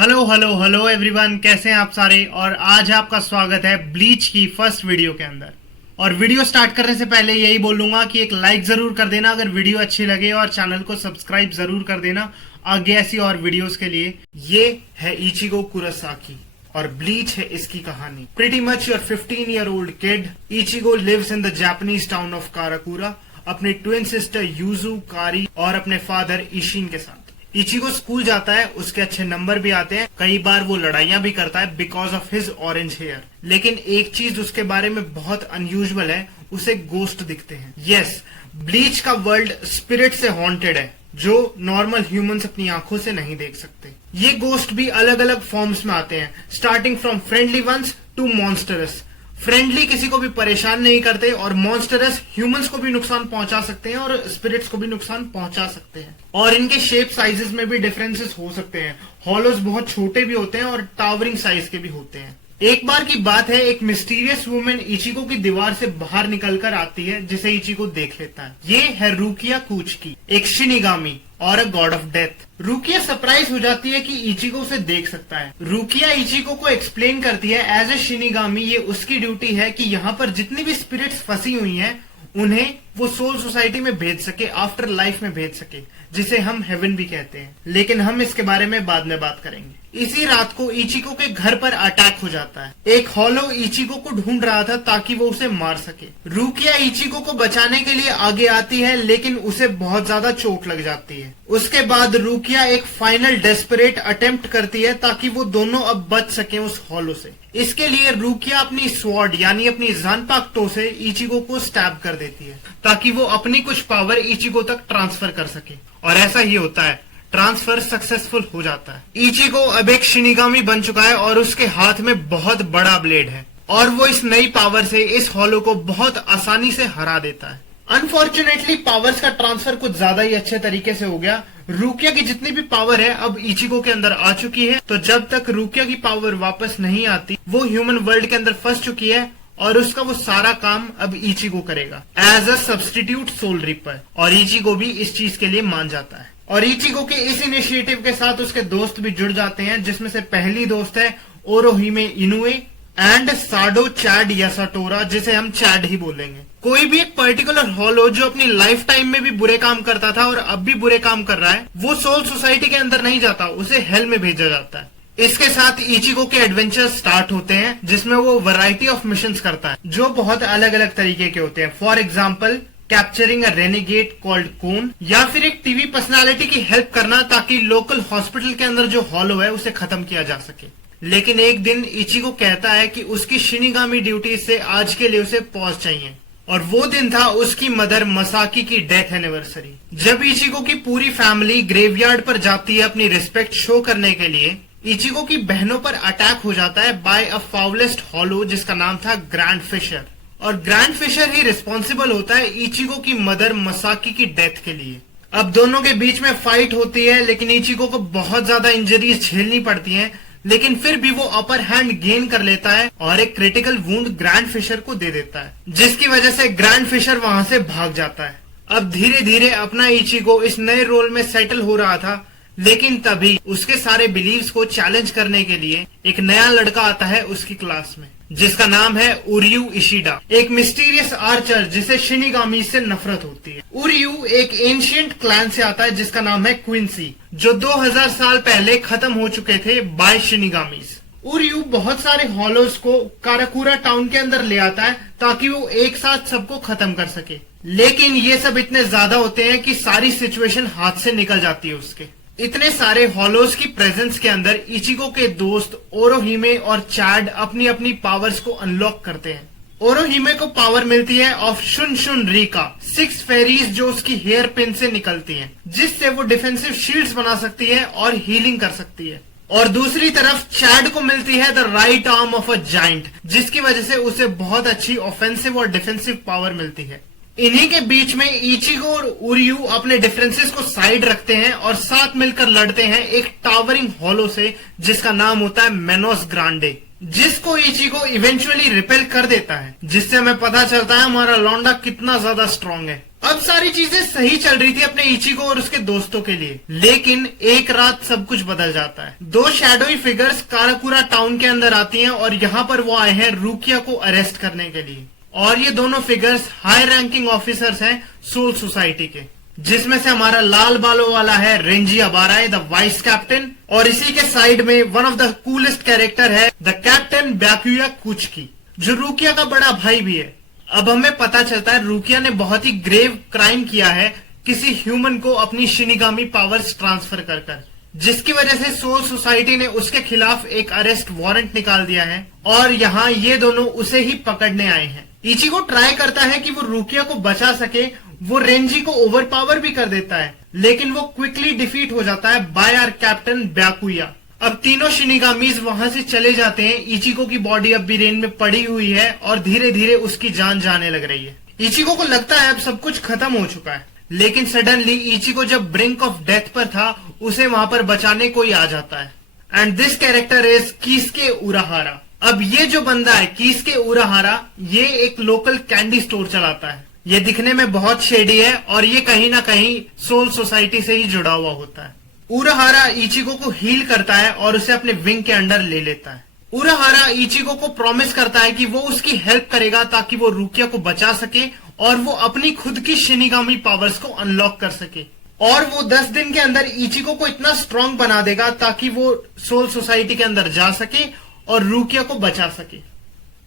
Hello hello hello everyone, कैसे हैं आप सारे। और आज आपका स्वागत है ब्लीच की फर्स्ट वीडियो के अंदर। और वीडियो स्टार्ट करने से पहले यही बोलूंगा कि एक लाइक जरूर कर देना अगर वीडियो अच्छी लगे, और चैनल को सब्सक्राइब जरूर कर देना आगे ऐसी और वीडियोस के लिए। ये है इचिगो कुरोसाकी और ब्लीच है इसकी कहानी। Pretty much your 15-year-old kid Ichigo lives in the Japanese town of Karakura अपनी ट्विन सिस्टर यूजू कारी और अपने फादर इशिन के साथ। इचिगो स्कूल जाता है, उसके अच्छे नंबर भी आते हैं, कई बार वो लड़ाइयां भी करता है because of his orange hair. लेकिन एक चीज उसके बारे में बहुत अनयूजुअल है, उसे गोस्ट दिखते हैं। यस, ब्लीच का वर्ल्ड स्पिरिट से हॉन्टेड है जो नॉर्मल ह्यूमंस अपनी आंखों से नहीं देख सकते। ये गोस्ट भी अलग अलग फॉर्म्स में आते हैं, starting from friendly ones to monstrous. Friendly किसी को भी परेशान नहीं करते और मॉन्स्टरस ह्यूमंस को भी नुकसान पहुंचा सकते हैं और स्पिरिट्स को भी नुकसान पहुंचा सकते हैं। और इनके शेप साइजेस में भी डिफरेंसेस हो सकते हैं। हॉलोज बहुत छोटे भी होते हैं और टावरिंग साइज के भी होते हैं। एक बार की बात है, एक मिस्टीरियस वुमेन इचिको की दीवार से बाहर निकलकर आती है जिसे इचिको देख लेता है। ये है रुकिया कुचकी, एक शिनिगामी और अ गॉड ऑफ डेथ। रुकिया सरप्राइज हो जाती है कि इचिको उसे देख सकता है। रुकिया इचिको को एक्सप्लेन करती है एज ए शिनिगामी ये उसकी ड्यूटी है कि यहाँ पर जितनी भी स्पिरिट्स फंसी हुई हैं उन्हें वो सोल सोसाइटी में भेज सके, आफ्टर लाइफ में भेज सके, जिसे हम हेवन भी कहते हैं। लेकिन हम इसके बारे में बाद में बात करेंगे। इसी रात को इचिको के घर पर अटैक हो जाता है। एक हॉलो इचिको को ढूंढ रहा था ताकि वो उसे मार सके। रुकिया इचिको को बचाने के लिए आगे आती है लेकिन उसे बहुत ज्यादा चोट लग जाती है। उसके बाद रुकिया एक फाइनल डेस्परेट अटेम्प्ट करती है ताकि वो दोनों अब बच सके उस हॉलो से। इसके लिए रुकिया अपनी स्वॉर्ड यानी अपनी जानपाक्टो से इचिको को स्टैब कर देती है ताकि वो अपनी कुछ पावर इचिको तक ट्रांसफर कर सके। और ऐसा ही होता है, ट्रांसफर सक्सेसफुल हो जाता है। इचिको अब एक शिनिगामी बन चुका है और उसके हाथ में बहुत बड़ा ब्लेड है और वो इस नई पावर से इस हॉलो को बहुत आसानी से हरा देता है। अनफॉर्चुनेटली पावर्स का ट्रांसफर कुछ ज्यादा ही अच्छे तरीके से हो गया। रुकिया की जितनी भी पावर है अब इचिको के अंदर आ चुकी है, तो जब तक रुकिया की पावर वापस नहीं आती वो ह्यूमन वर्ल्ड के अंदर फंस चुकी है और उसका वो सारा काम अब इचिको करेगा as a substitute soul reaper. और इचिको भी इस चीज के लिए मान जाता है और इचिको के इस इनिशिएटिव के साथ उसके दोस्त भी जुड़ जाते हैं, जिसमें से पहली दोस्त है ओरोहिमे इनुए एंड साडो चैड यासाटोरा, जिसे हम चैड ही बोलेंगे। कोई भी एक पर्टिकुलर हॉलो जो अपनी लाइफ टाइम में भी बुरे काम करता था और अब भी बुरे काम कर रहा है, वो सोल सोसाइटी के अंदर नहीं जाता, उसे हेल में भेजा जाता है। इसके साथ इचिको के एडवेंचर स्टार्ट होते हैं जिसमें वो वैरायटी ऑफ मिशंस करता है जो बहुत अलग अलग तरीके के होते हैं। For example capturing a renegade called Kon, या फिर एक टीवी पर्सनालिटी की हेल्प करना ताकि लोकल हॉस्पिटल के अंदर जो हॉलो है उसे खत्म किया जा सके। लेकिन एक दिन इचिको कहता है कि उसकी शिनिगामी ड्यूटी से आज के लिए उसे पॉज चाहिए, और वो दिन था उसकी मदर मसाकी की डेथ एनिवर्सरी। जब इचिको की पूरी फैमिली ग्रेवयार्ड पर जाती है अपनी रिस्पेक्ट शो करने के लिए, इचिको की बहनों पर अटैक हो जाता है बाय अ फाउलेस्ट हॉलो जिसका नाम था ग्रैंड फिशर। और ग्रैंड फिशर ही रिस्पॉन्सिबल होता है इचिको की मदर मसाकी की डेथ के लिए। अब दोनों के बीच में फाइट होती है लेकिन इचिको को बहुत ज्यादा इंजरीज झेलनी पड़ती हैं, लेकिन फिर भी वो अपर हैंड गेन कर लेता है और एक क्रिटिकल वुंड ग्रैंड फिशर को दे देता है, जिसकी वजह से ग्रैंड फिशर वहां से भाग जाता है। अब धीरे धीरे अपना इचिको इस नए रोल में सेटल हो रहा था, लेकिन तभी उसके सारे बिलीव्स को चैलेंज करने के लिए एक नया लड़का आता है उसकी क्लास में, जिसका नाम है उरियू इशिडा, एक मिस्टीरियस आर्चर जिसे शिनिगामी से नफरत होती है। उरियू एक एंशिएंट क्लैन से आता है जिसका नाम है क्विंसी, जो 2000 साल पहले खत्म हो चुके थे बाय शिनिगामीज। उरियू बहुत सारे हॉलोज को काराकुरा टाउन के अंदर ले आता है ताकि वो एक साथ सबको खत्म कर सके, लेकिन ये सब इतने ज्यादा होते हैं कि सारी सिचुएशन हाथ से निकल जाती है उसके। इतने सारे हॉलोज की प्रेजेंस के अंदर इचिको के दोस्त ओरोहिमे और चैड अपनी अपनी पावर्स को अनलॉक करते हैं। ओरोहिमे को पावर मिलती है ऑफ शुन शुन रिका, 6 फेरीज जो उसकी हेयर पिन से निकलती हैं, जिससे वो डिफेंसिव शील्ड्स बना सकती है और हीलिंग कर सकती है। और दूसरी तरफ चैड को मिलती है the right arm of a giant, जिसकी वजह से उसे बहुत अच्छी ऑफेंसिव और डिफेंसिव पावर मिलती है। इन्हीं के बीच में इचिको और उरियू अपने डिफरेंसेस को साइड रखते हैं और साथ मिलकर लड़ते हैं एक टावरिंग हॉलो से जिसका नाम होता है मेनोस ग्रांडे, जिसको इचिको इवेंचुअली रिपेल कर देता है, जिससे हमें पता चलता है हमारा लौंडा कितना ज्यादा स्ट्रांग है। अब सारी चीजें सही चल रही थी अपने इचिको और उसके दोस्तों के लिए, लेकिन एक रात सब कुछ बदल जाता है। दो शैडोई फिगर्स काराकुरा टाउन के अंदर आती हैं और यहाँ पर वो आए हैं रुकिया को अरेस्ट करने के लिए। और ये दोनों फिगर्स हाई रैंकिंग ऑफिसर्स हैं सोल सोसाइटी के, जिसमें से हमारा लाल बालों वाला है रेंजी अबाराय द वाइस कैप्टन, और इसी के साइड में one of the coolest character है द कैप्टन ब्याकुया कुचकी, जो रुकिया का बड़ा भाई भी है। अब हमें पता चलता है रुकिया ने बहुत ही ग्रेव क्राइम किया है किसी ह्यूमन को अपनी शिनिगामी पावर्स ट्रांसफर कर, जिसकी वजह से सोल सोसाइटी ने उसके खिलाफ एक अरेस्ट वारंट निकाल दिया है और यहाँ ये दोनों उसे ही पकड़ने आए हैं। इचिको ट्राई करता है कि वो रुकिया को बचा सके, वो रेंजी को ओवरपावर भी कर देता है, लेकिन वो क्विकली डिफीट हो जाता है बाय आवर कैप्टन ब्याकुया। अब तीनों शिनिगामीज वहां से चले जाते हैं। इचिको की बॉडी अब भी रेन में पड़ी हुई है और धीरे धीरे उसकी जान जाने लग रही है। इचिको को लगता है अब सब कुछ खत्म हो चुका है, लेकिन सडनली इचिको जब ब्रिंक ऑफ डेथ पर था उसे वहां पर बचाने कोई आ जाता है। And this character is Kisuke Urahara. अब ये जो बंदा है कीसके उराहारा, ये एक लोकल कैंडी स्टोर चलाता है। ये दिखने में बहुत शेडी है और ये कहीं ना कहीं सोल सोसाइटी से ही जुड़ा हुआ होता है। उराहारा इचिको को हील करता है और उसे अपने विंग के अंडर ले लेता है। उराहारा इचिको को प्रॉमिस करता है कि वो उसकी हेल्प करेगा ताकि वो रुकिया को बचा सके और वो अपनी खुद की शिनिगामी पावर्स को अनलॉक कर सके, और वो 10 दिन के अंदर इचिको को इतना स्ट्रांग बना देगा ताकि वो सोल सोसाइटी के अंदर जा सके और रुकिया को बचा सके।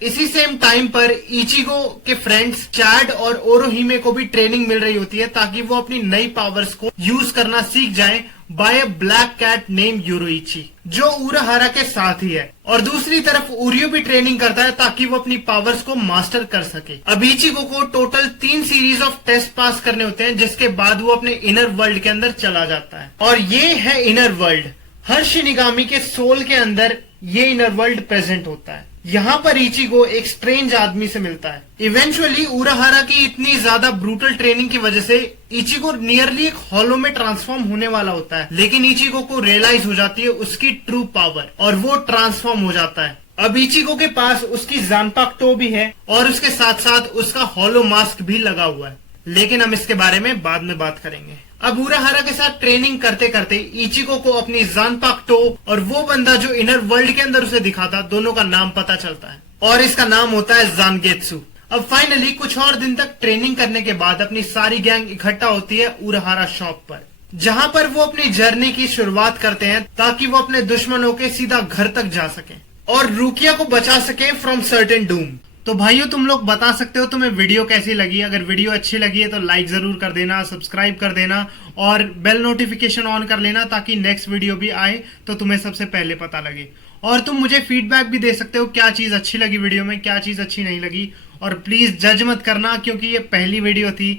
इसी सेम टाइम पर इचिको के फ्रेंड्स चैड और ओरोहिमे को भी ट्रेनिंग मिल रही होती है ताकि वो अपनी नई पावर्स को यूज करना सीख जाएं by a black cat name Yoruichi, जो उराहारा के साथ ही है। और दूसरी तरफ उरियो भी ट्रेनिंग करता है ताकि वो अपनी पावर्स को मास्टर कर सके। अब इचिको को total 3 series of test pass करने होते हैं, जिसके बाद वो अपने इनर वर्ल्ड के अंदर चला जाता है। और ये है इनर वर्ल्ड। हर शिनिगामी के सोल के अंदर ये इनर वर्ल्ड प्रेजेंट होता है। यहाँ पर इचिको एक स्ट्रेंज आदमी से मिलता है। इवेंचुअली उराहारा की इतनी ज्यादा ब्रूटल ट्रेनिंग की वजह से इचिको नियरली एक हॉलो में ट्रांसफॉर्म होने वाला होता है, लेकिन इचिको को रियलाइज हो जाती है उसकी ट्रू पावर और वो ट्रांसफॉर्म हो जाता है। अब इचिको के पास उसकी जानपाक टो भी है और उसके साथ साथ उसका हॉलो मास्क भी लगा हुआ है, लेकिन हम इसके बारे में बाद में बात करेंगे। अब उराहारा के साथ ट्रेनिंग करते करते इचिको को अपनी जानपाक टो और वो बंदा जो इनर वर्ल्ड के अंदर उसे दिखा था, दोनों का नाम पता चलता है और इसका नाम होता है जानगेत्सु। अब फाइनली कुछ और दिन तक ट्रेनिंग करने के बाद अपनी सारी गैंग इकट्ठा होती है उराहारा शॉप पर, जहां पर वो अपनी जर्नी की शुरुआत करते हैं ताकि वो अपने दुश्मनों के सीधा घर तक जा सके और रुकिया को बचा सके फ्रॉम सर्टेन डूम। तो भाइयों तुम लोग बता सकते हो तुम्हें वीडियो कैसी लगी। अगर वीडियो अच्छी लगी है तो लाइक जरूर कर देना, सब्सक्राइब कर देना और बेल नोटिफिकेशन ऑन कर लेना ताकि नेक्स्ट वीडियो भी आए तो तुम्हें सबसे पहले पता लगे। और तुम मुझे फीडबैक भी दे सकते हो क्या चीज अच्छी लगी वीडियो में, क्या चीज अच्छी नहीं लगी। और प्लीज जज मत करना क्योंकि ये पहली वीडियो थी,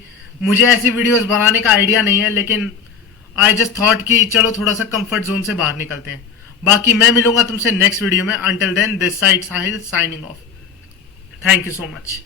मुझे ऐसी वीडियोस बनाने का आइडिया नहीं है, लेकिन आई जस्ट थॉट कि चलो थोड़ा सा कंफर्ट जोन से बाहर निकलते हैं। बाकी मैं मिलूंगा तुमसे नेक्स्ट वीडियो में। Until then this side Sahil signing off. Thank you so much.